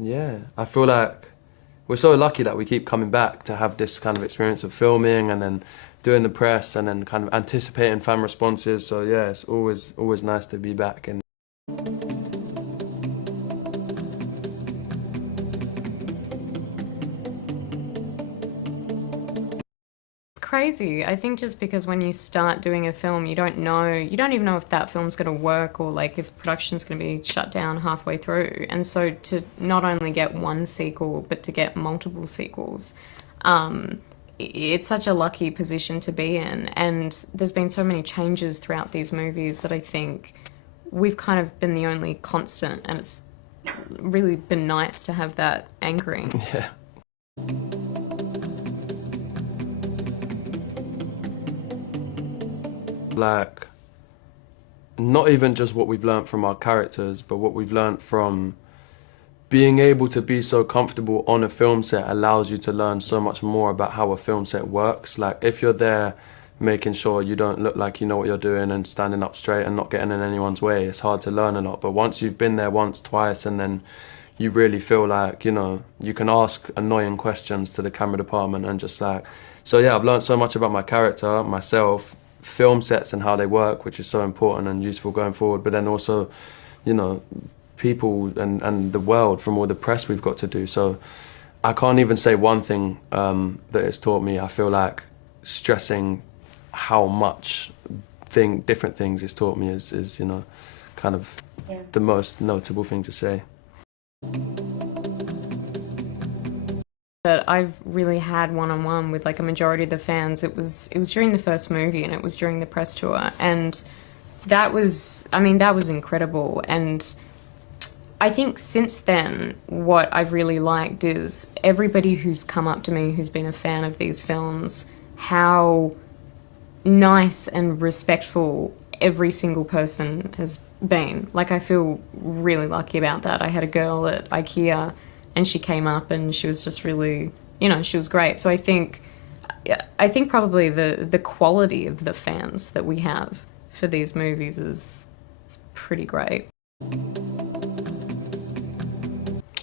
Yeah, I feel like we're so lucky that we keep coming back to have this kind of experience of filming and then doing the press and then kind of anticipating fan responses. So yeah, it's always nice to be back. And It's crazy. I think just because when you start doing a film, you don't even know if that film's going to work or like if production's going to be shut down halfway through. And so to not only get one sequel, but to get multiple sequels, it's such a lucky position to be in. And there's been so many changes throughout these movies that I think we've kind of been the only constant, and it's really been nice to have that anchoring. yeah, like not even just what we've learnt from our characters, but what we've learnt from being able to be so comfortable on a film set allows you to learn so much more about how a film set works. Like if you're there making sure you don't look like you know what you're doing and standing up straight and not getting in anyone's way, it's hard to learn a lot. But once you've been there once, twice, and then you really feel like, you can ask annoying questions to the camera department and just like, so yeah, I've learned so much about my character, myself, film sets and how they work, which is so important and useful going forward. But then also, you know, people and the world from all the press we've got to do. So I can't even say one thing that it's taught me. I feel like stressing how much different things it's taught me is kind of the most notable thing to say. That I've really had one-on-one with like a majority of the fans. It was during the first movie and it was during the press tour, and that was incredible. And I think since then, what I've really liked is everybody who's come up to me who's been a fan of these films, how nice and respectful every single person has been. Like, I feel really lucky about that. I had a girl at IKEA and she came up and she was just really, she was great. So I think probably the quality of the fans that we have for these movies is pretty great.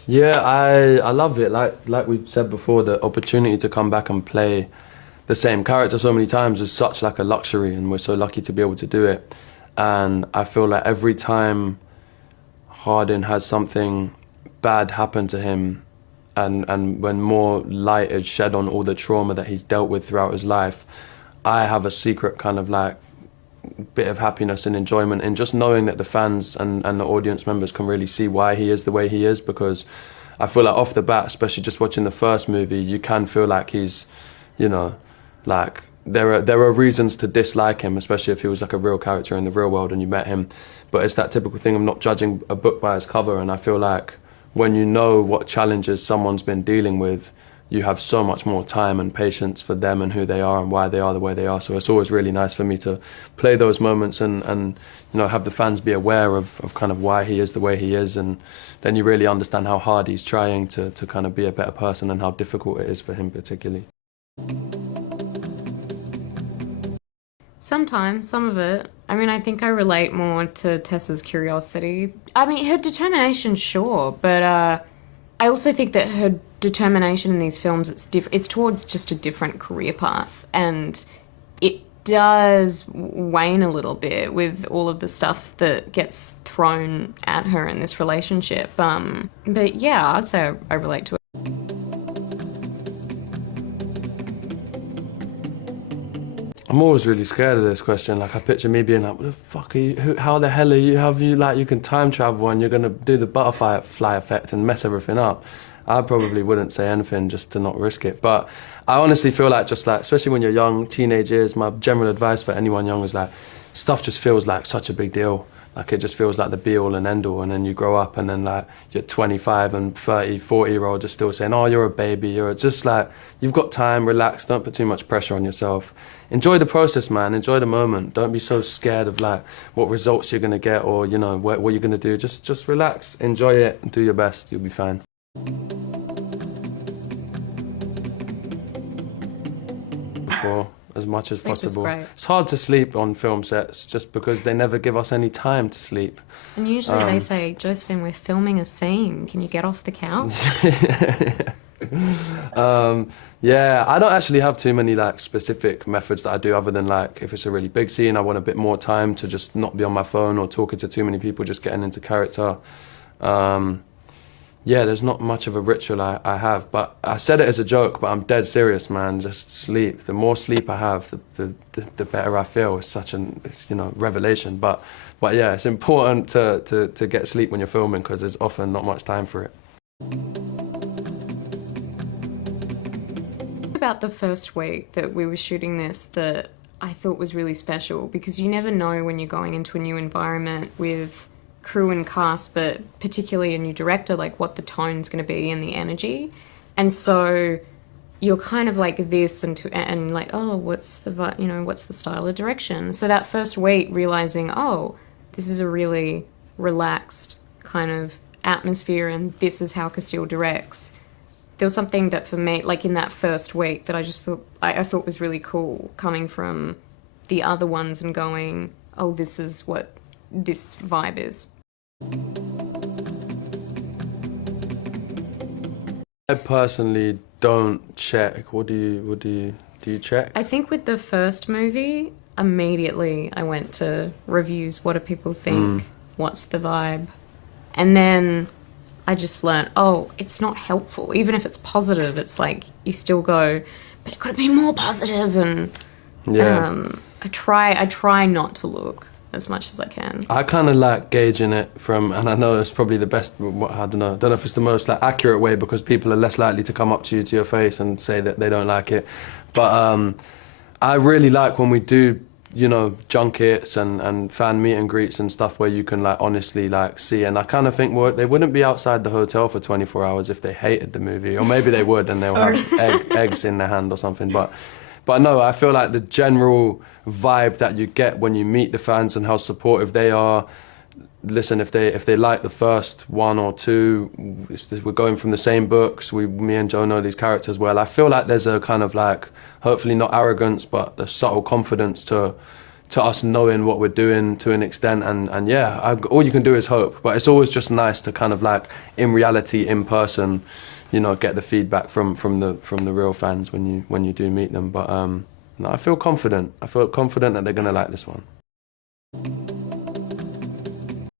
Yeah, I love it. Like we've said before, the opportunity to come back and play the same character so many times is such like a luxury, and we're so lucky to be able to do it. And I feel like every time Hardin has something bad happen to him, and when more light is shed on all the trauma that he's dealt with throughout his life, I have a secret kind of like bit of happiness and enjoyment in just knowing that the fans and the audience members can really see why he is the way he is, because I feel like off the bat, especially just watching the first movie, you can feel like he's, like there are reasons to dislike him, especially if he was like a real character in the real world and you met him. But it's that typical thing of not judging a book by its cover, and I feel like when you know what challenges someone's been dealing with, you have so much more time and patience for them and who they are and why they are the way they are. So it's always really nice for me to play those moments and have the fans be aware of kind of why he is the way he is, and then you really understand how hard he's trying to kind of be a better person and how difficult it is for him particularly. Sometimes, some of it. I mean, I think I relate more to Tessa's curiosity. I mean, her determination, sure, but I also think that her determination in these films, it's towards just a different career path, and it does wane a little bit with all of the stuff that gets thrown at her in this relationship. But yeah, I'd say I relate to it. I'm always really scared of this question. Like I picture me being like, what the fuck are you, how the hell are you, have you like, you can time travel and you're gonna do the butterfly fly effect and mess everything up. I probably wouldn't say anything just to not risk it. But I honestly feel like just like, especially when you're young, teenage years, my general advice for anyone young is like, stuff just feels like such a big deal. Like it just feels like the be all and end all, and then you grow up and then like you're 25 and 30, 40-year-olds are still saying, oh, you're a baby, just like, you've got time, relax, don't put too much pressure on yourself. Enjoy the process, man, enjoy the moment. Don't be so scared of like what results you're gonna get or what you're gonna do. Just relax, enjoy it, and do your best, you'll be fine. Before, as much as Sleep is possible. great. It's hard to sleep on film sets just because they never give us any time to sleep. And usually they say, Josephine, we're filming a scene. Can you get off the couch? Yeah, I don't actually have too many like specific methods that I do other than like if it's a really big scene, I want a bit more time to just not be on my phone or talking to too many people, just getting into character. Yeah, there's not much of a ritual I have, but I said it as a joke, but I'm dead serious, man. Just sleep. The more sleep I have, the better I feel. It's such an, it's, you know, revelation. But yeah, it's important to get sleep when you're filming because there's often not much time for it. About the first week that we were shooting this that I thought was really special because you never know when you're going into a new environment with crew and cast, but particularly a new director, like what the tone's going to be and the energy. And so you're kind of like this and like, oh, what's the style of direction? So that first week realizing, oh, this is a really relaxed kind of atmosphere and this is how Castile directs. There was something that for me, like in that first week, that I just thought I thought was really cool, coming from the other ones and going, oh, this is what this vibe is. I personally don't check. What do you check? I think with the first movie, immediately I went to reviews. What do people think? What's the vibe? And then I just learned, oh, it's not helpful. Even if it's positive, it's like you still go, but it could have been more positive. And Yeah. I try not to look as much as I can. I kind of like gauging it from, and I know it's probably the best, I don't know if it's the most like accurate way because people are less likely to come up to you to your face and say that they don't like it. But I really like when we do, you know, junkets and fan meet and greets and stuff where you can like honestly like see, and I kind of think, well, they wouldn't be outside the hotel for 24 hours if they hated the movie, or maybe they would and they'll have eggs in their hand or something. But no, I feel like the general vibe that you get when you meet the fans and how supportive they are. Listen, if they like the first one or two, we're going from the same books. Me and Joe know these characters well. I feel like there's a kind of like, hopefully not arrogance, but a subtle confidence to us knowing what we're doing to an extent. And yeah, all you can do is hope. But it's always just nice to kind of like, in reality, in person, you know, get the feedback from the real fans when you do meet them. But no, I feel confident. I feel confident that they're gonna like this one.